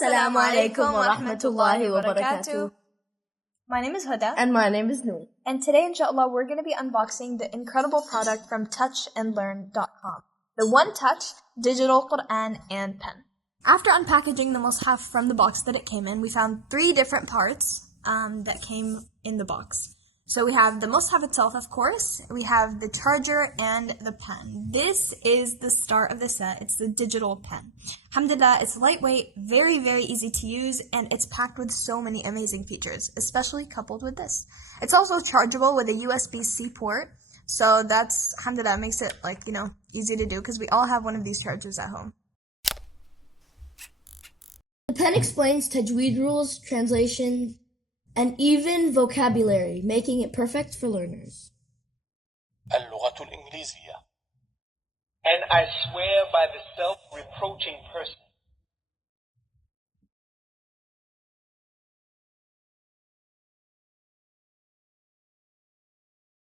Assalamu alaikum wa rahmatullahi wa barakatuh. My name is Huda. And my name is Noor. And today, inshallah, we're going to be unboxing the incredible product from touchandlearn.com. The One Touch Digital Quran and Pen. After unpackaging the Mushaf from the box that it came in, we found 3 different parts that came in the box. So we have the Mushaf itself, of course, we have the charger and the pen. This is the start of the set. It's the digital pen. Alhamdulillah, it's lightweight, very, very easy to use, and it's packed with so many amazing features, especially coupled with this. It's also chargeable with a USB-C port, so that's, alhamdulillah, makes it, easy to do, because we all have one of these chargers at home. The pen explains tajweed rules, translation, and even vocabulary, making it perfect for learners. اللغة الإنجليزية. And I swear by the self-reproaching person